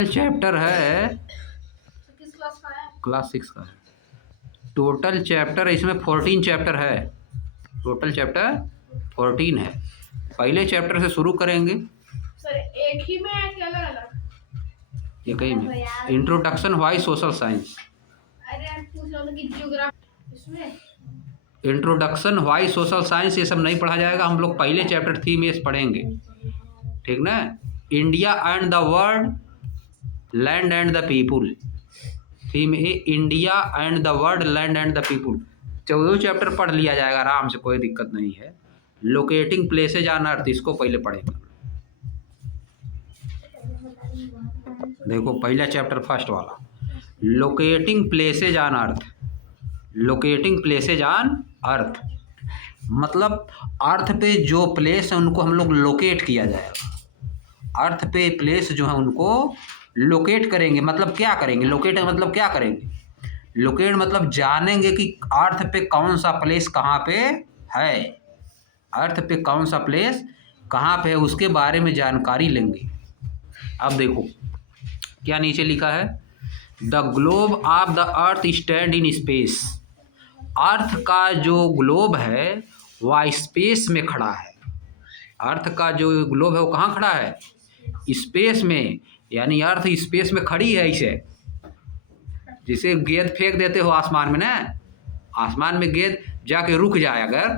Chapter है किस class का है? क्लास 6 का है। टोटल चैप्टर इसमें 14 चैप्टर है। टोटल चैप्टर 14 है। पहले चैप्टर से शुरू करेंगे। सर एक ही में है कि अलग अलग? एक ही में। Introduction why social science. अरे यार पूछ रहा हूँ कि जियोग्राफी इसमें। इंट्रोडक्शन व्हाई सोशल साइंस ये सब नहीं पढ़ा जाएगा। हम लोग पहले चैप्टर थीम ये पढ़ेंगे, ठीक ना। India and the world, land and the people. Theme A India and the world, land and the people. 14 chapter पढ़ लिया जाएगा आराम से, कोई दिक्कत नहीं है। लोकेटिंग प्लेसेज ऑन अर्थ, इसको पहले पढ़ेंगे। देखो पहला चैप्टर फर्स्ट वाला, locating places on earth. Locating places on earth मतलब अर्थ पे जो प्लेस है उनको हम लोग लोकेट किया जाएगा। अर्थ पे प्लेस जो है उनको लोकेट करेंगे। मतलब क्या करेंगे? लोकेट मतलब क्या करेंगे? लोकेट मतलब जानेंगे कि अर्थ पे कौन सा प्लेस कहाँ पे है। अर्थ पे कौन सा प्लेस कहाँ पे है उसके बारे में जानकारी लेंगे। अब देखो क्या नीचे लिखा है, the globe of the earth stand in space. Earth का जो ग्लोब है वह स्पेस में खड़ा है। अर्थ का जो ग्लोब है वो कहाँ खड़ा है? स्पेस में। यानी अर्थ स्पेस में खड़ी है। इसे जैसे गेंद फेंक देते हो आसमान में ना, आसमान में गेंद जाके रुक जाए, अगर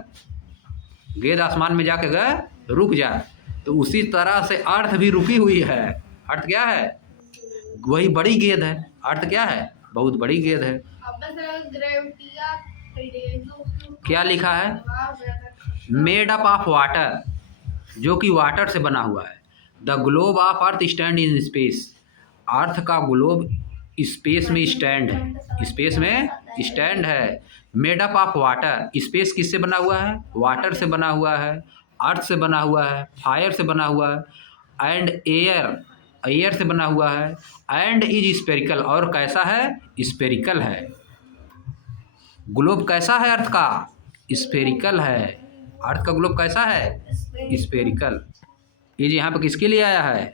गेंद आसमान में जाके अगर रुक जाए तो उसी तरह से अर्थ भी रुकी हुई है। अर्थ क्या है? वही बड़ी गेंद है। अर्थ क्या है? बहुत बड़ी गेंद है। अब बस ग्रेविटी या क्या लिखा है? मेड अप ऑफ वाटर, जो कि वाटर से बना हुआ है। The globe of earth stand in space. Earth का ग्लोब स्पेस में स्टैंड है। स्पेस में स्टैंड है। Made up of water, space किससे बना हुआ है? वाटर से बना हुआ है, अर्थ से बना हुआ है, फायर से बना हुआ है, एंड एयर, एयर से बना हुआ है, एंड इज स्पेरिकल, और कैसा है? स्पेरिकल है। ग्लोब कैसा है अर्थ का? स्पेरिकल है। अर्थ का ग्लोब कैसा है? स्पेरिकल। ये यहाँ पे किसके लिए आया है?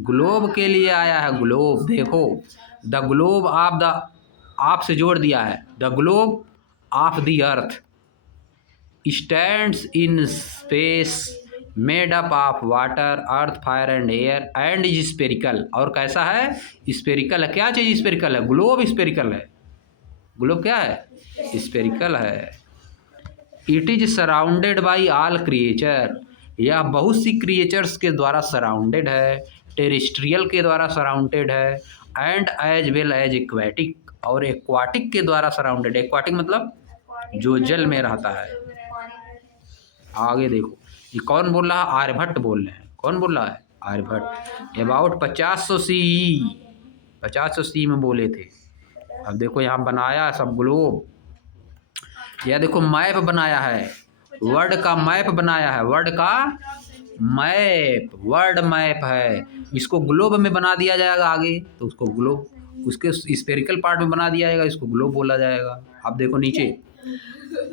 ग्लोब के लिए आया है। ग्लोब देखो, द ग्लोब ऑफ द, आप से जोड़ दिया है, the globe of the earth stands in space made up of water, earth, fire and air, and is spherical, और कैसा है? स्पेरिकल है। क्या चीज़ स्पेरिकल है? ग्लोब स्पेरिकल है। ग्लोब क्या है? स्पेरिकल है। It is surrounded by all creature, यह बहुत सी क्रिएचर्स के द्वारा सराउंडेड है। टेरेस्ट्रियल के द्वारा सराउंडेड है, and as well as aquatic, और एक्वाटिक के द्वारा सराउंडेड। एक्वाटिक मतलब जो जल में रहता है। आगे देखो ये कौन बोल रहा है? आर्यभट्ट बोल रहे हैं। कौन बोल रहा है? आर्यभट्ट। अबाउट 5000 CE, 5000 CE में बोले थे। अब देखो यहाँ बनाया सब ग्लोब। यह देखो मैप बनाया है, वर्ल्ड का मैप बनाया है। वर्ल्ड का मैप, वर्ल्ड मैप है। इसको ग्लोब में बना दिया जाएगा आगे, तो उसको ग्लोब, उसके स्फेरिकल पार्ट में बना दिया जाएगा, इसको ग्लोब बोला जाएगा। अब देखो नीचे,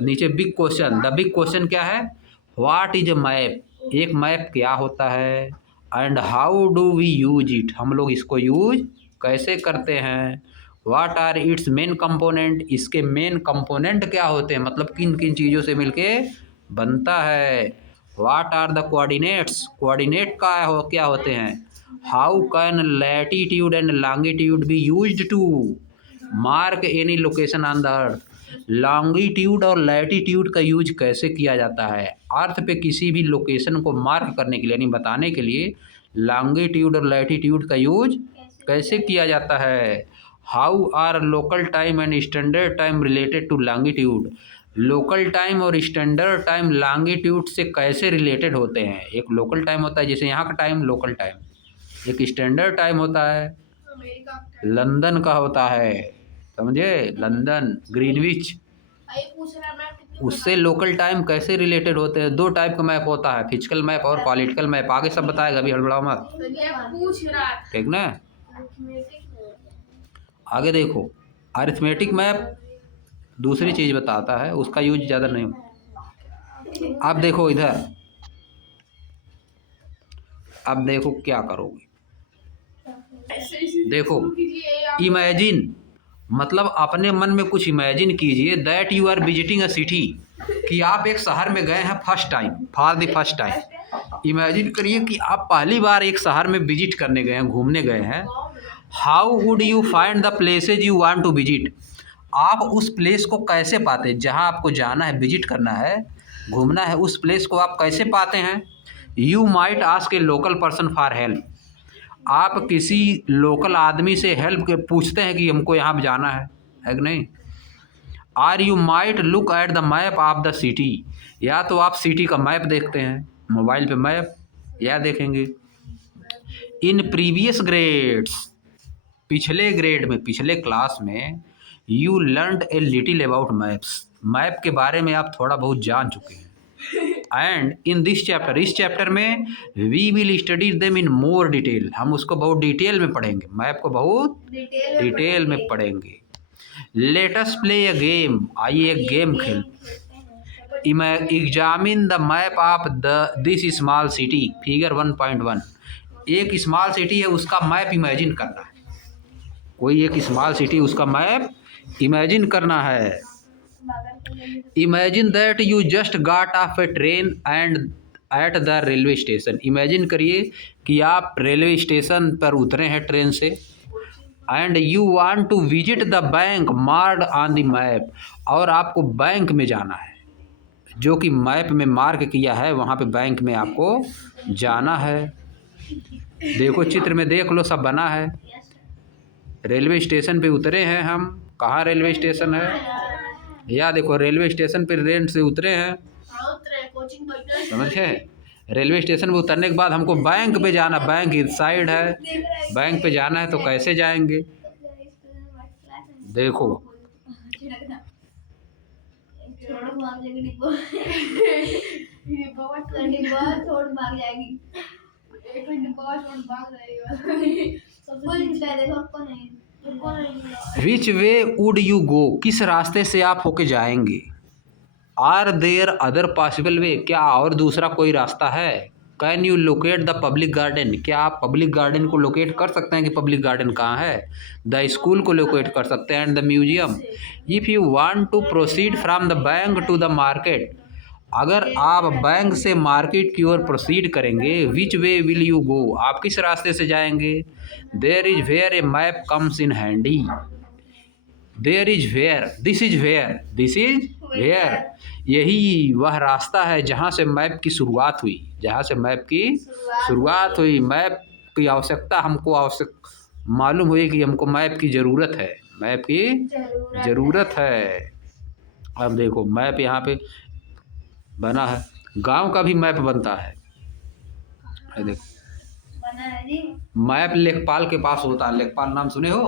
नीचे big question, the big question क्या है? What is a map? एक मैप क्या होता है? And how do we use it? हम लोग इसको यूज कैसे करते हैं? What are its main component? इसके मेन कंपोनेंट क्या होते हैं? मतलब किन किन चीज़ों से मिलके बनता है? What are the coordinates? Coordinate का क्या होते हैं? How can latitude and longitude be used to mark any location on the earth? Longitude और लैटिट्यूड का यूज कैसे किया जाता है? अर्थ पे किसी भी लोकेशन को मार्क करने के लिए, यानी बताने के लिए, लॉन्गिट्यूड और लैटिट्यूड का यूज कैसे किया जाता है? How are local time and standard time related to longitude? Local time और स्टैंडर्ड टाइम लॉन्गिट्यूड से कैसे रिलेटेड होते हैं? एक लोकल टाइम होता है जैसे यहाँ का टाइम, लोकल टाइम। एक स्टैंडर्ड टाइम होता है, लंदन का होता है, समझे? London, Greenwich. उससे लोकल टाइम कैसे रिलेटेड होते हैं? 2 टाइप का मैप होता है, फिजिकल मैप और पॉलिटिकल मैप। आगे सब बताएगा, अभी हड़बड़ाओ मत, ठीक ना। आगे देखो, अरिथमेटिक मैप दूसरी चीज़ बताता है, उसका यूज ज़्यादा नहीं। अब देखो इधर, अब देखो क्या करोगे। देखो, इमेजिन मतलब अपने मन में कुछ इमेजिन कीजिए that you are visiting a city, कि आप एक शहर में गए हैं first time, for the first time. Imagine करिए कि आप पहली बार एक शहर में विजिट करने गए हैं, घूमने गए हैं। How would you find the places you want to visit? आप उस प्लेस को कैसे पाते हैं जहां आपको जाना है, विजिट करना है, घूमना है, उस प्लेस को आप कैसे पाते हैं? You might ask A local person for help. आप किसी लोकल आदमी से हेल्प पूछते हैं कि हमको यहाँ जाना है कि नहीं? Or you might look at the map of the city, या तो आप सिटी का मैप देखते हैं मोबाइल पे, मैप या देखेंगे। इन प्रीवियस ग्रेड्स, पिछले ग्रेड में, पिछले क्लास में, you learned a little about maps, map के बारे में आप थोड़ा बहुत जान चुके हैं। एंड इन दिस चैप्टर, इस चैप्टर में we will study them in more detail, हम उसको बहुत डिटेल में पढ़ेंगे, मैप को बहुत डिटेल में पढ़ेंगे। Let us play a game, आइए एक गेम खेल। Examine the map of this small city, figure 1.1। एक स्मॉल सिटी है, उसका मैप इमेजिन करना है। कोई एक स्मॉल सिटी, उसका मैप इमेजिन करना है। Imagine that you just got off A train and at the railway station. Imagine करिए कि आप रेलवे स्टेशन पर उतरे हैं ट्रेन से। And you want to visit the bank marked on the map, और आपको बैंक में जाना है, जो कि मैप में मार्क किया है, वहाँ पे बैंक में आपको जाना है। देखो चित्र में देख लो, सब बना है। रेलवे स्टेशन पे उतरे हैं हम, कहाँ रेलवे स्टेशन है? या देखो रेलवे स्टेशन पे ट्रेन से उतरे हैं, समझे? रेलवे स्टेशन पे उतरने के बाद हमको बैंक पे जाना, बैंक इस साइड है, बैंक पे जाना है, तो कैसे जाएंगे? देखो विच वे वुड यू गो, किस रास्ते से आप होके जाएंगे? Are there other possible way, क्या और दूसरा कोई रास्ता है? Can you locate the public garden, क्या आप पब्लिक गार्डन को लोकेट कर सकते हैं कि पब्लिक गार्डन कहाँ है? द स्कूल को लोकेट कर सकते हैं, and the museum. If you want to proceed from the bank to the market, अगर आप बैंक से मार्केट की ओर प्रोसीड करेंगे, विच वे विल यू गो, आप किस रास्ते से जाएंगे? There is where a map comes in handy, there is where, this is where, this is where, यही वह रास्ता है जहाँ से मैप की शुरुआत हुई, जहाँ से मैप की शुरुआत हुई। मैप की आवश्यकता हमको मालूम हुई कि हमको मैप की ज़रूरत है, मैप की ज़रूरत है। अब देखो मैप यहाँ पे बना है, गांव का भी मैप बनता है। देखो मैप लेखपाल के पास होता है, लेखपाल नाम सुने हो?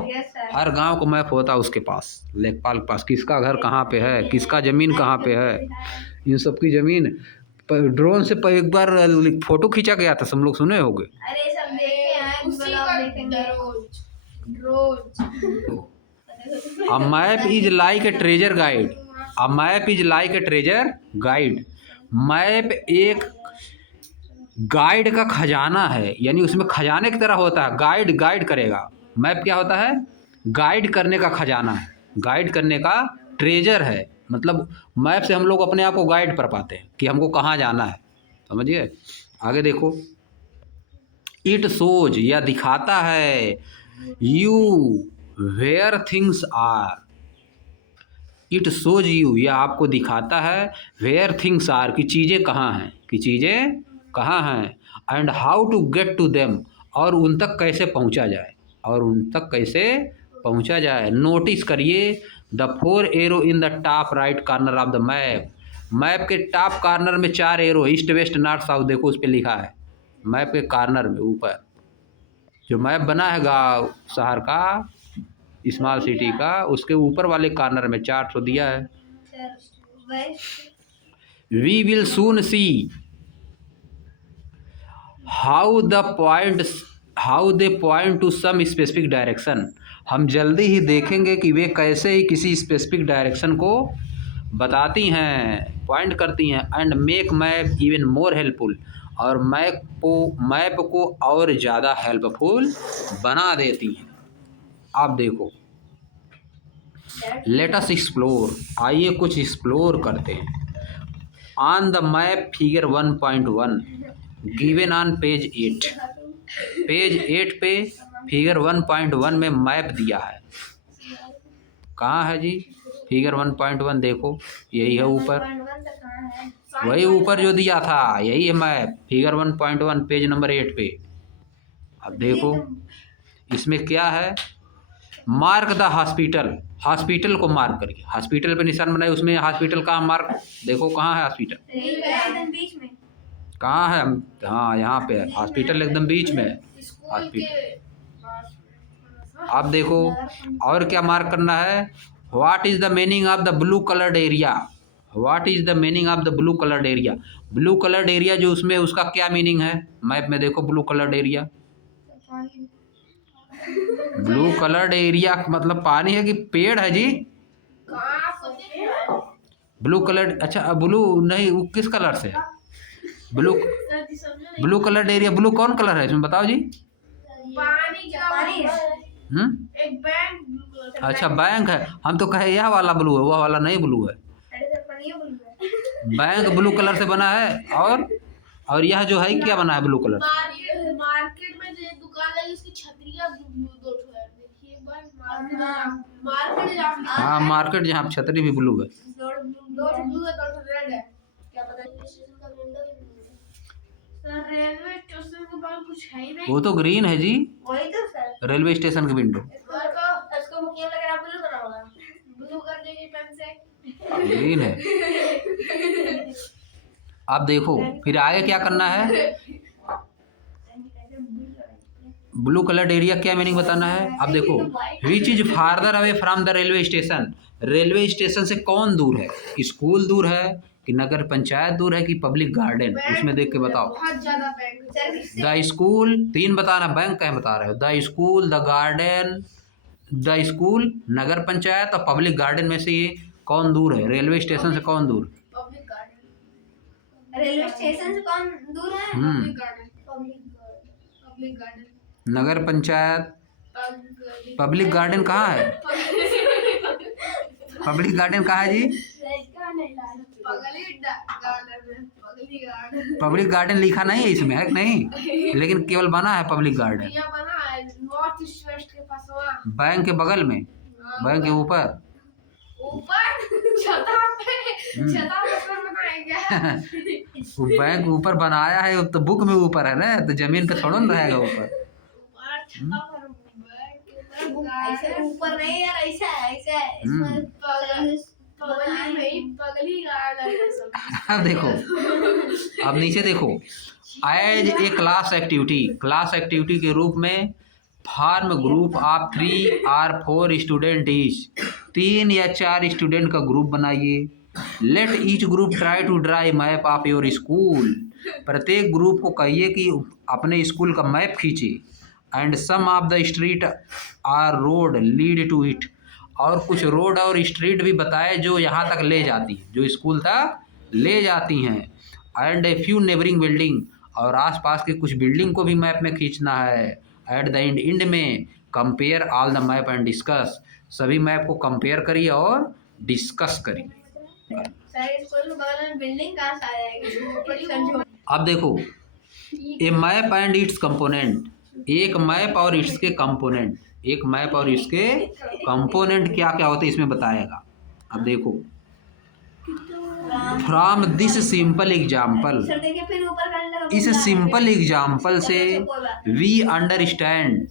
हर गांव को मैप होता है उसके पास, लेखपाल के पास, किसका घर कहाँ पे है, किसका ज़मीन कहाँ पे है, इन सब की ज़मीन। ड्रोन से एक बार फोटो खींचा गया था, सब लोग सुने होंगे। अरे सब देखे हैं, अ map is like a treasure guide, a map is like a treasure guide, map एक गाइड का खजाना है, यानी उसमें खजाने की तरह होता है। गाइड गाइड करेगा, मैप क्या होता है? गाइड करने का खजाना है, गाइड करने का ट्रेजर है। मतलब मैप से हम लोग अपने आप को गाइड कर पाते हैं कि हमको कहाँ जाना है, समझिए। आगे देखो, इट शोज, या दिखाता है, you where things are, it shows you, या आपको दिखाता है, वेयर थिंग्स आर, की चीज़ें कहाँ हैं, की चीज़ें कहाँ हैं, and how to get to them, और उन तक कैसे पहुंचा जाए, और उन तक कैसे पहुंचा जाए। नोटिस करिए the 4 arrow in the top right corner of the map, map के टॉप कॉर्नर में 4 arrow, east west north south, देखो उस पर लिखा है मैप के कॉर्नर में ऊपर, जो मैप बना है गाँव शहर का, स्मॉल सिटी का, उसके ऊपर वाले कॉर्नर में 4 तो दिया है। We will soon see how they point to some specific direction, हम जल्दी ही देखेंगे कि वे कैसे ही किसी स्पेसिफिक डायरेक्शन को बताती हैं, पॉइंट करती हैं। And make map even more helpful, और मैप को और ज़्यादा हेल्पफुल बना देती हैं। आप देखो, लेट अस एक्सप्लोर, आइए कुछ एक्सप्लोर करते हैं। On the map figure 1.1 given on page 8, page 8 पे फिगर 1.1 में मैप दिया है। कहाँ है जी फिगर 1.1? देखो यही है ऊपर, वही ऊपर जो दिया था यही है मैप, फिगर 1.1 पेज नंबर 8 पे। अब देखो इसमें क्या है, मार्क द हॉस्पिटल, हॉस्पिटल को मार्क करिए, हॉस्पिटल पे निशान बनाए, उसमें हॉस्पिटल कहाँ मार्क, देखो कहाँ है हॉस्पिटल, बीच में कहाँ है? हाँ यहाँ पे है हॉस्पिटल, एकदम बीच में है स्कूल हॉस्पिटल। के आप देखो और क्या मार्क करना है, what is the meaning of the blue coloured area, what is the meaning of the blue coloured area, blue coloured area जो उसमें, उसका क्या मीनिंग है मैप में? देखो blue coloured area, blue coloured area मतलब पानी है कि पेड़ है जी? ब्लू कलर, अच्छा ब्लू नहीं, वो किस कलर से है? ब्लू कलर्ड एरिया, ब्लू कौन कलर है इसमें बताओ जी? पानी एक बैंक, अच्छा बैंक है, हम तो कहे यह वाला ब्लू है, वह वाला नहीं ब्लू है। बैंक ब्लू कलर से बना है, और यह जो है क्या बना है ब्लू कलर? मार्केट में जो दुकान है उसकी छतरियां दो ठो है, देखिए एक बार मार्केट हाँ मार्केट जहाँ छतरी भी ब्लू है। दो ठो ब्लू है, दो ठो रेड है। क्या पता स्टेशन का विंडो सर, रेलवे स्टेशन के पास कुछ है ही नहीं। वो तो ग्रीन है जी, वही तो सर, रेलवे स्टेशन की विंडो इसको मुखिया लग रहा ब्लू बना होगा, ब्लू कर देंगे पेन से, ग्रीन है। अब देखो फिर आगे क्या करना है, ब्लू कलर्ड एरिया क्या मीनिंग बताना है। अब देखो, which is farther away from the railway station, railway station से कौन दूर है? स्कूल दूर है कि नगर पंचायत दूर है कि पब्लिक गार्डन? उसमें देख के बताओ। बहुत ज्यादा बैंक, द स्कूल, 3 बताना, बैंक कहीं बता रहे हो? The school, the garden, the school, nagar panchayat और पब्लिक गार्डन में से ये कौन दूर है? रेलवे स्टेशन से कौन दूर? पब्लिक गार्डन, रेलवे स्टेशन से कौन दूर है? पब्लिक गार्डन, पब्लिक गार्डन, नगर पंचायत, पब्लिक गार्डन कहाँ है? पब्लिक गार्डन कहाँ है जी? पब्लिक गार्डन लिखा नहीं है इसमें, है कि नहीं? लेकिन केवल बना है public garden. North east west के पास वहाँ, बैंक के बगल में, बैंक के ऊपर छता पे बनाया वो बैंक ऊपर बनाया है तो बुक में ऊपर है ना, तो जमीन पे थोड़ा ना रहेगा ऊपर। ऐसे ऊपर नहीं यार, ऐसा ऐसा इसमें पगली अब देखो, अब नीचे देखो, as a class activity, class activity के रूप में फार्म ग्रुप ऑफ 3 और 4 स्टूडेंट इज, 3 या 4 स्टूडेंट का ग्रुप बनाइए। Let each group try to draw a map of your school, प्रत्येक ग्रुप को कहिए कि अपने स्कूल का मैप खींचे। And some of the street or road lead to it, और कुछ रोड और स्ट्रीट भी बताए जो यहाँ तक ले जाती हैं, जो स्कूल तक ले जाती हैं। And a few neighbouring building, और आसपास के कुछ बिल्डिंग को भी मैप में खींचना है। एट द एंड में compare all the map and discuss, सभी मैप को कंपेयर करिए और डिस्कस करिए। बिल्डिंग कहाँ से आएगी? अब देखो, ए मैप एंड इट्स कंपोनेंट, एक मैप और इसके कंपोनेंट, एक मैप और इसके कंपोनेंट क्या क्या होते हैं इसमें बताएगा। अब देखो, फ्रॉम दिस सिंपल एग्जाम्पल, इस सिंपल एग्जाम्पल से वी अंडरस्टैंड,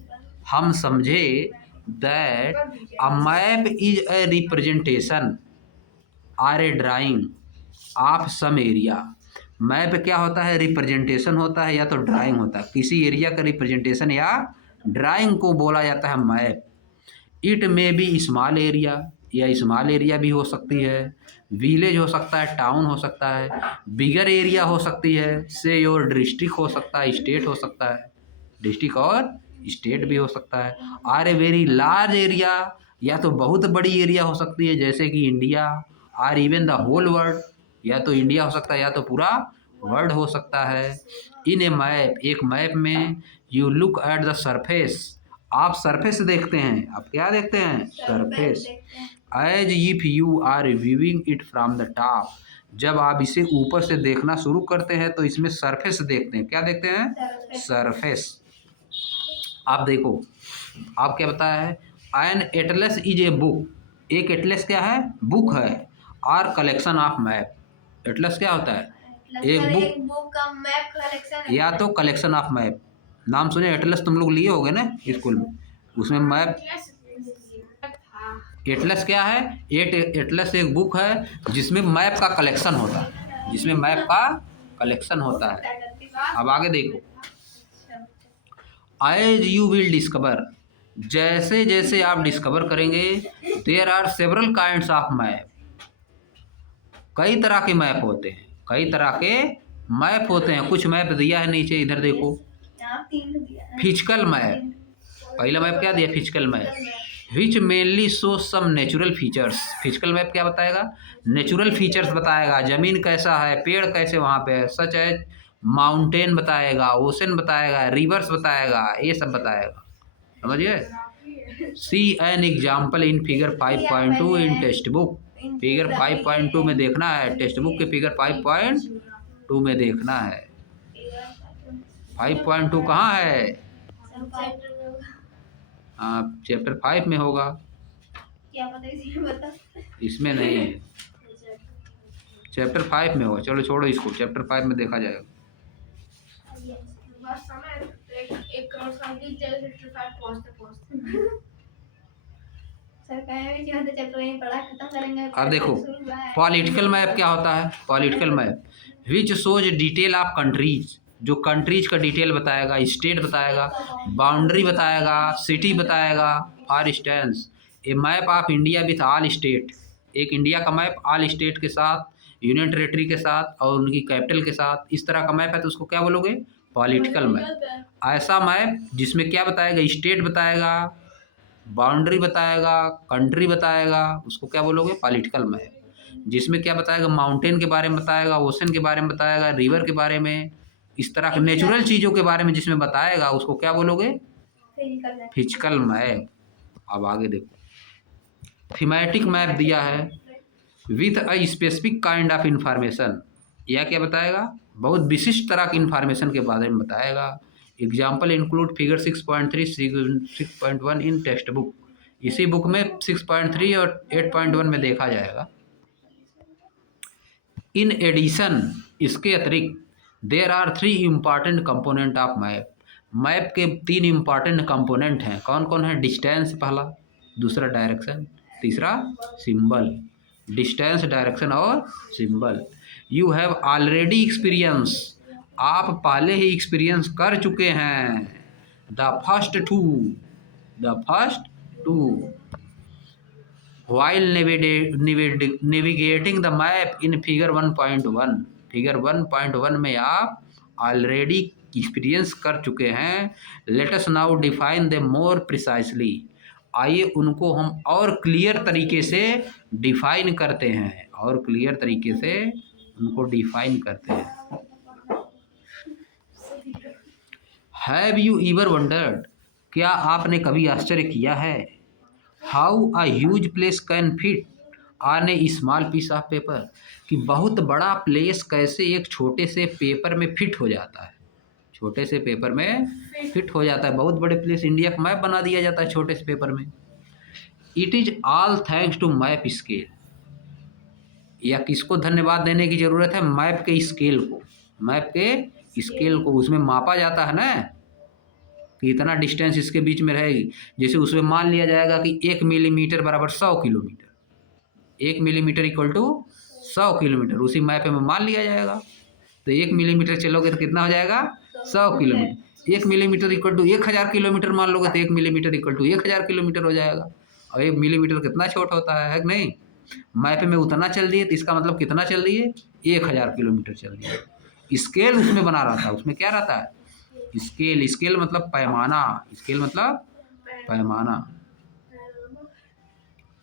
हम समझे, that a map is a representation or a drawing of some area. Map क्या होता है? रिप्रेजेंटेशन होता है या तो ड्राइंग होता है, किसी एरिया का रिप्रेजेंटेशन या ड्राइंग को बोला जाता है map. It may be small area, या स्मॉल एरिया भी हो सकती है, विलेज हो सकता है, टाउन हो सकता है, बिगर एरिया हो सकती है, से योर डिस्ट्रिक्ट हो सकता है, स्टेट हो सकता है, डिस्ट्रिक्ट और स्टेट भी हो सकता है। Or a very large area, या तो बहुत बड़ी एरिया हो सकती है जैसे कि India, or even the whole world, या तो इंडिया हो सकता है या तो पूरा वर्ड हो सकता है। इन ए मैप, एक मैप में you look at the surface, आप सरफेस देखते हैं। आप क्या देखते हैं? Surface. As if you are viewing it from the top, जब आप इसे ऊपर से देखना शुरू करते हैं तो इसमें सरफेस देखते हैं। क्या देखते हैं? सरफेस। आप देखो, आप क्या बताया है? An atlas is a book, एक एटलस क्या है? बुक है। Or collection of map, atlas क्या होता है? एक बुक का मैप कलेक्शन या तो कलेक्शन ऑफ मैप। नाम सुने एटलस, तुम लोग लिए होगे ना स्कूल में, उसमें मैप। एटलस क्या है? एटलस एक बुक है जिसमें मैप का कलेक्शन होता है, जिसमें मैप का कलेक्शन होता है। अब आगे देखो, एज यू विल डिस्कवर, जैसे जैसे आप डिस्कवर करेंगे, there are several kinds of map, कई तरह के मैप होते हैं, कई तरह के मैप होते हैं। कुछ मैप दिया है नीचे, इधर देखो। फिजिकल मैप, पहला मैप क्या दिया? Physical map. Which mainly show some natural features, physical map क्या बताएगा? नेचुरल फीचर्स बताएगा, जमीन कैसा है, पेड़ कैसे वहाँ पे है, सच है, माउंटेन बताएगा, ओशन बताएगा, रिवर्स बताएगा, ये सब बताएगा। समझिए? See an example in figure 5.2 in text book, figure 5.2 में देखना है, टेक्स्ट बुक के फिगर 5.2 में देखना है। 5.2 कहाँ है? हाँ, चैप्टर 5 में होगा। क्या पता, इसी में बता। इसमें नहीं है, चैप्टर 5 में होगा। चलो छोड़ो इसको, चैप्टर 5 में देखा जाएगा। बस समय एक करोड़ साल की जगह चैप्टर 5 पहुंचते सर कहे भी जो चैप्टर नहीं पढ़ा, खत्म करेंगे। अब देखो, पॉलिटिकल मैप क्या होता है? Political map which shows detail of countries, जो कंट्रीज का डिटेल बताएगा, स्टेट बताएगा, बाउंड्री बताएगा, सिटी बताएगा। For instance A map of India with all state, एक इंडिया का मैप ऑल स्टेट के साथ, यूनियन टेरेटरी के साथ और उनकी कैपिटल के साथ, इस तरह का मैप है तो उसको क्या बोलोगे? Political map. ऐसा मैप जिसमें क्या बताएगा? स्टेट बताएगा, बाउंड्री बताएगा, कंट्री बताएगा, उसको क्या बोलोगे? Political map. जिसमें क्या बताएगा? माउंटेन के बारे में बताएगा, ओशन के बारे में बताएगा, रिवर के बारे में, इस तरह के नेचुरल चीज़ों के बारे में जिसमें बताएगा उसको क्या बोलोगे? Physical map. अब आगे देखो, थीमेटिक मैप दिया है with a specific kind of information, यह क्या बताएगा? बहुत विशिष्ट तरह की इंफॉर्मेशन के बारे में बताएगा। एग्जाम्पल इंक्लूड फिगर 6.3 6.1 इन टेक्स्ट बुक, इसी बुक में 6.3 और 8.1 में देखा जाएगा। इन एडिशन, इसके अतिरिक्त, there are 3 important component of map, map के 3 इम्पॉर्टेंट कंपोनेंट हैं। कौन कौन है? डिस्टेंस पहला, दूसरा डायरेक्शन, तीसरा सिंबल। डिस्टेंस, डायरेक्शन और symbol. You have already experience, आप पहले ही एक्सपीरियंस कर चुके हैं। The first two while navigating the map in figure 1.1, figure 1.1 में आप ऑलरेडी एक्सपीरियंस कर चुके हैं। Let us now define them more precisely, आइए उनको हम और क्लियर तरीके से डिफाइन करते हैं, और क्लियर तरीके से उनको डिफाइन करते हैं। हैव यू एवर वंडर्ड, क्या आपने कभी आश्चर्य किया है? How a huge place can fit on a small piece of paper, कि बहुत बड़ा प्लेस कैसे एक छोटे से पेपर में फिट हो जाता है, छोटे से पेपर में फिट हो जाता है। बहुत बड़े प्लेस, इंडिया का मैप बना दिया जाता है छोटे से पेपर में। It is all thanks to map scale, या किसको धन्यवाद देने की ज़रूरत है? मैप के स्केल को, मैप के स्केल को। उसमें मापा जाता है ना कि इतना डिस्टेंस इसके बीच में रहेगी। जैसे उसमें मान लिया जाएगा कि 1 मिलीमीटर बराबर 100 kilometre, 1 millimetre equal to 100 kilometre, उसी मैप में मान लिया जाएगा। तो 1 मिलीमीटर चलोगे तो कितना हो जाएगा? 100 kilometre. 1 millimetre equal to 1000 kilometre मान लोगे तो 1 मिलीमीटर इक्वल टू 1000 किलोमीटर हो जाएगा। और 1 मिलीमीटर कितना छोटा होता है कि नहीं? मैप में उतना चल दिए तो इसका मतलब कितना चल दिए? 1000 किलोमीटर चल दिए। स्केल उसमें बना रहता है, उसमें क्या रहता है? स्केल। स्केल मतलब पैमाना, स्केल मतलब पैमाना।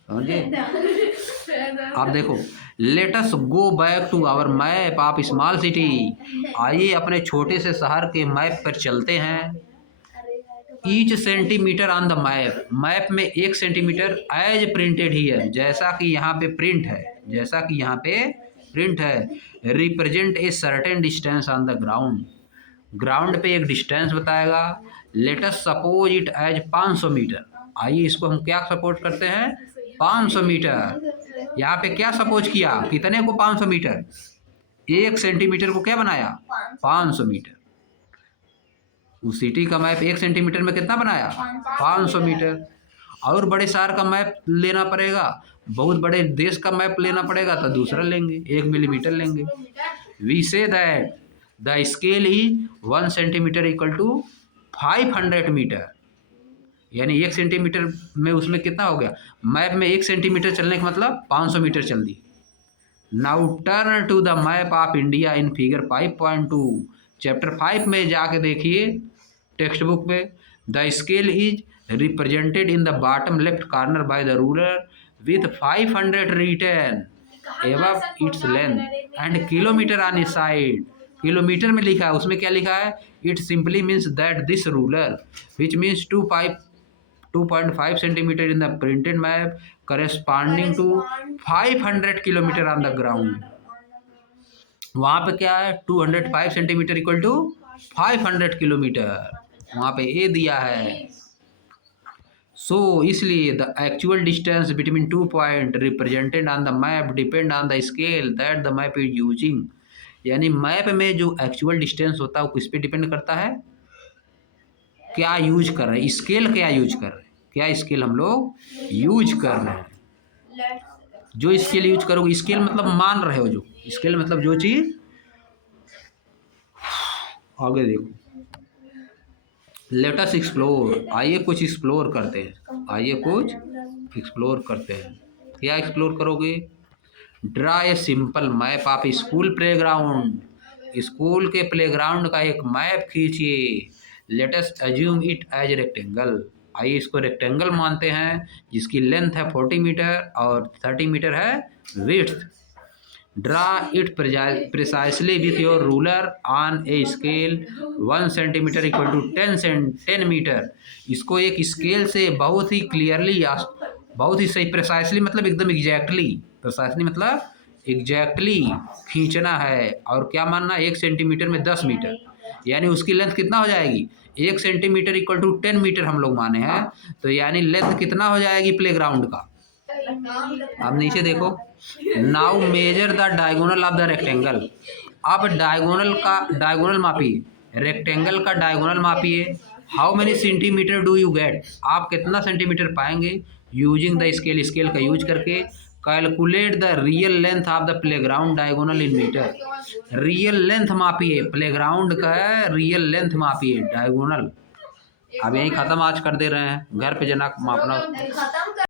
समझिए। आप देखो, let us go back to our map of small city. आइए अपने छोटे से शहर के मैप पर चलते हैं। Each centimetre on the map, map में 1 सेंटीमीटर एज प्रिंटेड ही है, जैसा कि यहाँ पे प्रिंट है, जैसा कि यहाँ पे प्रिंट है, represent a certain distance on the ground, ground पे एक डिस्टेंस बताएगा। Let us suppose it as 500 metre. आइए इसको हम क्या सपोज करते हैं, 500 मीटर। यहाँ पे क्या सपोज किया, कितने को 500 मीटर, 1 सेंटीमीटर को क्या बनाया 500 मीटर। उस सिटी का मैप 1 सेंटीमीटर में कितना बनाया 500 मीटर। और बड़े शहर का मैप लेना पड़ेगा, बहुत बड़े देश का मैप लेना पड़ेगा तो दूसरा लेंगे, 1 मिलीमीटर लेंगे। We say that the scale is 1 centimetre equal to 500 metre, यानी 1 सेंटीमीटर में उसमें कितना हो गया, मैप में 1 सेंटीमीटर चलने का मतलब 500 मीटर चल दी। Now turn to the map of India in figure 5.2, chapter 5 में जाके देखिए टेक्स्ट बुक में। The scale is represented in the bottom left corner by the ruler with 500 written above its length and kilometre on its side. Kilometre में लिखा है, उसमें क्या लिखा है, it simply means that this ruler which means 2.5 centimetre in the printed map corresponding to 500 kilometre on the ground. वहाँ पे क्या है, 205 सेंटीमीटर इक्वल टू 500 किलोमीटर, वहाँ पे ए दिया है। सो इसलिए the actual distance between 2 point represented on the map depend on the scale that the map is using. यानी मैप में जो एक्चुअल डिस्टेंस होता है वो किस पे डिपेंड करता है, क्या यूज कर रहे हैं, स्केल क्या यूज कर रहे हैं, क्या स्केल हम लोग यूज कर रहे हैं। जो स्केल यूज करोगे, स्केल मतलब मान रहे हो, जो स्केल मतलब जो चीज, आगे देखो लेट अस एक्सप्लोर। आइए कुछ एक्सप्लोर करते हैं, आइए कुछ एक्सप्लोर करते हैं। क्या एक्सप्लोर करोगे, draw a simple map of school playground, school के प्लेग्राउंड का एक मैप खींचिए। Let us assume it as rectangle. आइए इसको रेक्टेंगल मानते हैं, जिसकी लेंथ है 40 मीटर और 30 मीटर है width. Draw it precisely with your ruler on a scale 1 centimetre equal to 10 metre. इसको एक स्केल से बहुत ही क्लियरली, बहुत ही सही, प्रिसाइसली मतलब एकदम एग्जैक्टली, प्रिसाइसली मतलब एग्जैक्टली खींचना है। और क्या मानना, 1 सेंटीमीटर में 10 मीटर, यानी उसकी लेंथ कितना हो जाएगी, 1 सेंटीमीटर इक्वल टू 10 मीटर हम लोग माने हैं, तो यानी लेंथ कितना हो जाएगी प्लेग्राउंड का। अब नीचे देखो, now measure the diagonal of the rectangle. अब डायगोनल मापिए, रेक्टेंगल का डायगोनल मापिए। How many centimetre do you get, आप कितना सेंटीमीटर पाएंगे, यूजिंग द स्केल, स्केल का यूज करके। Calculate the real length of the playground diagonal in metre. Real length मापिए, प्लेग्राउंड का रियल लेंथ मापिए डायगोनल। अब यही खत्म आज कर दे रहे हैं, घर पे जना मापना।